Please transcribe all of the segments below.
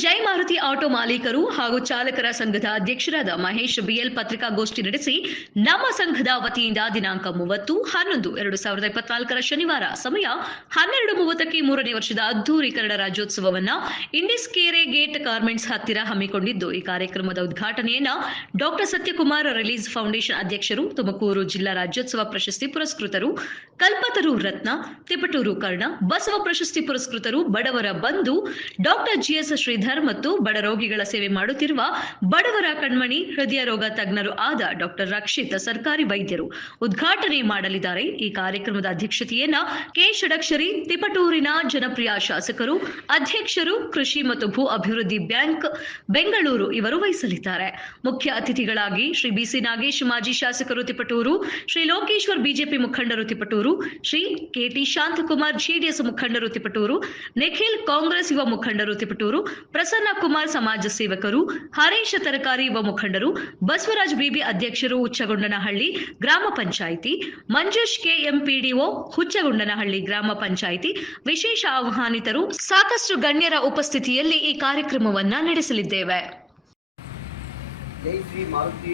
ಜೈ Maruti auto ಮಾಲೀಕರು ಹಾಗೂ ಚಾಲಕರ ಸಂಘದ ಅಧ್ಯಕ್ಷರಾದ ಮಹೇಶ್ ಬಿಎಲ್ ಪತ್ರಿಕಾಗೋಷ್ಠಿ ನಡೆಸಿ ನಮ್ಮ ಸಂಘದ ವತಿಯಿಂದ ದಿನಾಂಕ 30/11/2024 ಶನಿವಾರ ಸಮಯ 12:30ಕ್ಕೆ 3ನೇ ವರ್ಷದ ಅದ್ದೂರಿ ಕನ್ನಡ ರಾಜ್ಯೋತ್ಸವವನ್ನ ಇಂಡಿಸ್ ಕೆರೆ ಗೇಟ್ ಗಾರ್ಮೆಂಟ್ಸ್ ಹತ್ತಿರ ಹಮ್ಮಿಕೊಂಡಿದ್ದು, ಈ ಕಾರ್ಯಕ್ರಮದ ಉದ್ಘಾಟನೆಯನ್ನ ಡಾಕ್ಟರ್ ಸತ್ಯಕುಮಾರ್ ರಿಲೀಸ್ ಫೌಂಡೇಶನ್ ಅಧ್ಯಕ್ಷರು, ತುಮಕೂರು ಜಿಲ್ಲಾ ರಾಜ್ಯೋತ್ಸವ ಪ್ರಶಸ್ತಿ ಪುರಸ್ಕೃತರು ಕಲ್ಪತರು ರತ್ನ, ತಿಪಟೂರು ಕರ್ಣ, ಬಸವ ಪ್ರಶಸ್ತಿ ಪುರಸ್ಕೃತರು, ಬಡವರ ಬಂಧು ಡಾಕ್ಟರ್ ಜಿಎಸ್ ಶ್ರೀಧರ್ ಮತ್ತು ಬಡ ರೋಗಿಗಳ ಸೇವೆ ಮಾಡುತ್ತಿರುವ ಬಡವರ ಕಣ್ಮಣಿ ಹೃದಯ ರೋಗ ತಜ್ಞರು ಆದ ಡಾಕ್ಟರ್ ರಕ್ಷಿತ್ ಸರ್ಕಾರಿ ವೈದ್ಯರು ಉದ್ಘಾಟನೆ ಮಾಡಲಿದ್ದಾರೆ. ಈ ಕಾರ್ಯಕ್ರಮದ ಅಧ್ಯಕ್ಷತೆಯನ್ನ ಕೆ ಷಡಕ್ಷರಿ, ತಿಪಟೂರಿನ ಜನಪ್ರಿಯ ಶಾಸಕರು, ಅಧ್ಯಕ್ಷರು, ಕೃಷಿ ಮತ್ತು ಭೂ ಅಭಿವೃದ್ಧಿ ಬ್ಯಾಂಕ್ ಬೆಂಗಳೂರು ಇವರು ವಹಿಸಲಿದ್ದಾರೆ. ಮುಖ್ಯ ಅತಿಥಿಗಳಾಗಿ ಶ್ರೀ ಬಿಸಿ ನಾಗೇಶ್, ಮಾಜಿ ಶಾಸಕರು ತಿಪಟೂರು, ಶ್ರೀ ಲೋಕೇಶ್ವರ್ ಬಿಜೆಪಿ ಮುಖಂಡರು ತಿಪಟೂರು, ಶ್ರೀ ಕೆಟಿ ಶಾಂತಕುಮಾರ್ ಜೆಡಿಎಸ್ ಮುಖಂಡರು ತಿಪಟೂರು, ನಿಖಿಲ್ ಕಾಂಗ್ರೆಸ್ ಯುವ ಮುಖಂಡರು ತಿಪಟೂರು, ಪ್ರಸನ್ನ ಕುಮಾರ್ ಸಮಾಜ ಸೇವಕರು, ಹರೀಶ್ ತರಕಾರಿ ಯುವ ಮುಖಂಡರು, ಬಸವರಾಜ್ ಬಿಬಿ ಅಧ್ಯಕ್ಷರು ಹುಚ್ಚಗೊಂಡನಹಳ್ಳಿ ಗ್ರಾಮ ಪಂಚಾಯಿತಿ, ಮಂಜುಷ್ ಕೆಎಂಪಿಡಿಒ ಹುಚ್ಚಗೊಂಡನಹಳ್ಳಿ ಗ್ರಾಮ ಪಂಚಾಯಿತಿ ವಿಶೇಷ ಆಹ್ವಾನಿತರು ಸಾಕಷ್ಟು ಗಣ್ಯರ ಉಪಸ್ಥಿತಿಯಲ್ಲಿ ಈ ಕಾರ್ಯಕ್ರಮವನ್ನ ನಡೆಸಲಿದ್ದೇವೆ. ಜೈ ಶ್ರೀ ಮಾರುತಿ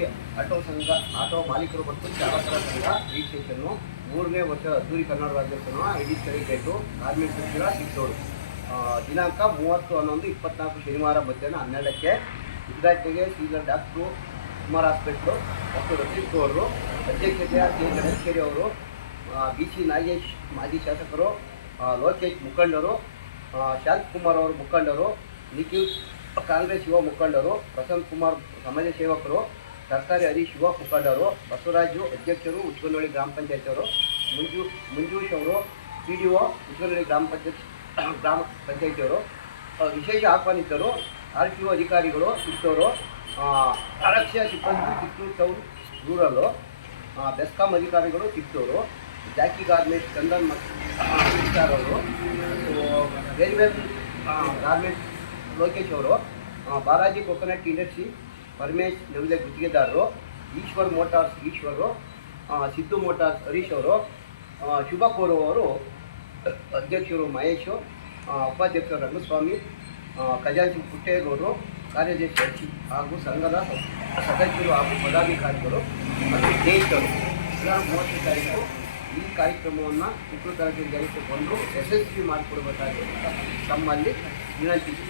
ಆಟೋ ಮಾಲೀಕರು ಮತ್ತು ಚಾಲಕರ ಸಂಘ ರಿಜಿಸ್ಟ್ರೇಷನ್ 3ನೇ ವರ್ಷ ಅದ್ದೂರಿ ಕನ್ನಡ ರಾಜ್ಯೋತ್ಸವ ಇಂಡಿಸ್ ಕೆರೆ ಗೇಟು ಗಾರ್ಮೆಂಟ್ಸ್ ಹತ್ತಿರ ಸಿಕ್ತೋರು. ದಿನಾಂಕ 30/11/24 ಶನಿವಾರ ಮಧ್ಯಾಹ್ನ 12ಕ್ಕೆ ಉದ್ಘಾಟನೆಗೆ Sridhar doctor, Kumar hospital, doctor Rakshith ಅವರು, ಅಧ್ಯಕ್ಷತೆಯ ಕೆ ಷಡಕ್ಷರಿ ಅವರು, ಬಿಸಿ ನಾಗೇಶ್ ಮಾಜಿ ಶಾಸಕರು, ಲೋಕೇಶ್ ಮುಖಂಡರು, ಶಾಂತಕುಮಾರ್ ಅವರು ಮುಖಂಡರು, ನಿಖಿಲ್ ಕಾಂಗ್ರೆಸ್ ಯುವ ಮುಖಂಡರು, ಪ್ರಸನ್ನ ಕುಮಾರ್ ಸಮಾಜ ಸೇವಕರು, ಸರ್ಕಾರಿ ಹರೀಶ್ ಯುವ ಮುಖಂಡರು, ಬಸವರಾಜು ಅಧ್ಯಕ್ಷರು, ಹುಚ್ಚಗೊಂಡನಹಳ್ಳಿ ಗ್ರಾಮ ಪಂಚಾಯತಿಯವರು, ಮಂಜುಷ್ ಅವರು PDO ಹುಚ್ಚಗೊಂಡನಹಳ್ಳಿ ಗ್ರಾಮ ಪಂಚಾಯತಿಯವರು, ವಿಶೇಷ ಆಹ್ವಾನಿತರು RTO ಅಧಿಕಾರಿಗಳು ಸಿಕ್ತವರು, ಆರಕ್ಷಾ ಸಿಬ್ಬಂದಿ ಚಿತ್ತೂರು ಟೌನ್ ರೂರಲ್ಲು, ಬೆಸ್ಕಾಂ ಅಧಿಕಾರಿಗಳು ಸಿಕ್ತವರು, ಜಾಕಿ ಗಾರ್ಮೆಂಟ್ಸ್ ಚಂದನ್ ಅವರು, ರೈಲ್ವೆ ಗಾರ್ಮೆಂಟ್ಸ್ ಲೋಕೇಶ್ ಅವರು, ಬಾಲಾಜಿ ಕೊಕೊನಟ್ ಇಂಡಸ್ಟ್ರಿ ಪರಮೇಶ್ ನವಿಲೆ ಗುತ್ತಿಗೆದಾರರು, ಈಶ್ವರ್ ಮೋಟಾರ್ಸ್ ಈಶ್ವರು, ಸಿದ್ದು ಮೋಟಾರ್ಸ್ ಹರೀಶ್ ಅವರು, ಶುಭಕೋರು ಅವರು ಅಧ್ಯಕ್ಷರು ಮಹೇಶು, ಉಪಾಧ್ಯಕ್ಷರು ರಂಗಸ್ವಾಮಿ, ಖಜಾಂಚಿ ಪುಟ್ಟೇಗೌಡರು, ಕಾರ್ಯದರ್ಶಿ ಅರ್ಚಿ ಹಾಗೂ ಸಂಘದ ಸದಸ್ಯರು ಹಾಗೂ ಪದಾಧಿಕಾರಿಗಳು ಮತ್ತು ಸ್ನೇಹಿತರು 30 ತಾರೀಕು ಈ ಕಾರ್ಯಕ್ರಮವನ್ನು 20 ತಾರೀಕಿನ ಜನಕ್ಕೆ ಬಂದು ಯಶಸ್ವಿ ಮಾಡಿಕೊಡಬೇಕಾಗಿ ತಮ್ಮಲ್ಲಿ ವಿನಂತಿ.